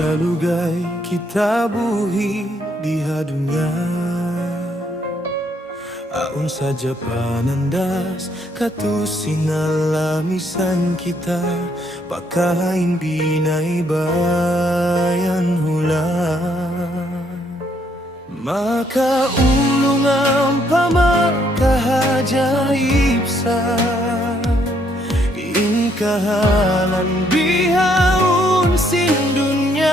Kalugai kita buhi di hadunya, aun saja panandas katusin alamisan kita, pakain binay bayan hula. Makaulong ang pamakahajaib sa inkahalan bihaun sin dunia.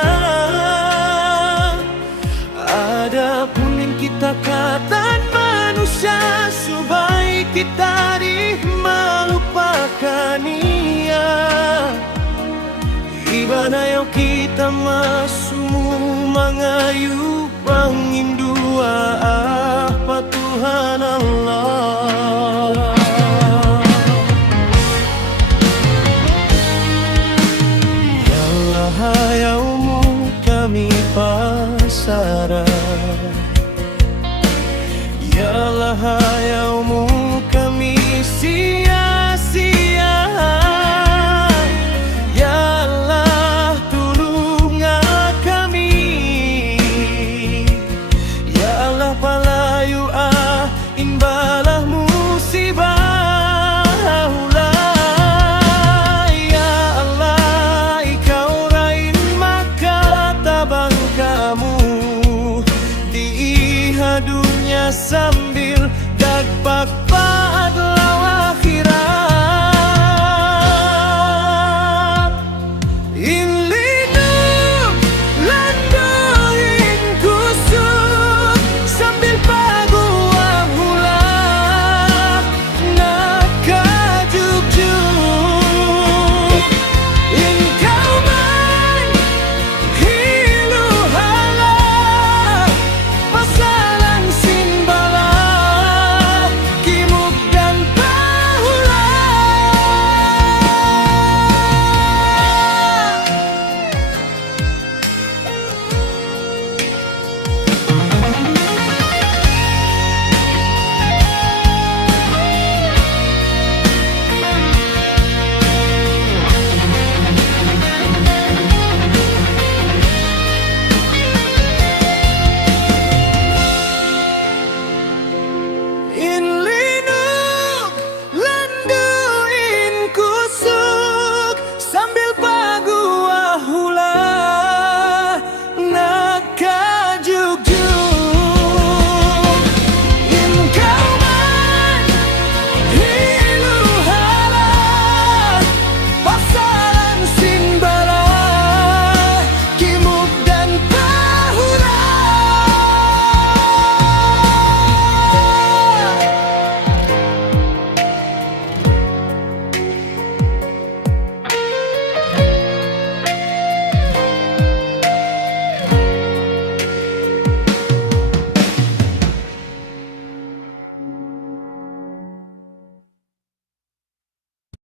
Ada punin kita katan manusia, subay kita di melupakan ia. Iba na yaw kita masumu mangayu pangindua apa Tuhan Allah. Ya Allah hayaumu kami pasarah, ya Allah hayaumu kami sia-sia. Ya Allah tulung kami, ya Allah palayu imbalah musibah. Ya Allah Ikau rain maka tabang kamu di hadunya sambil dagpak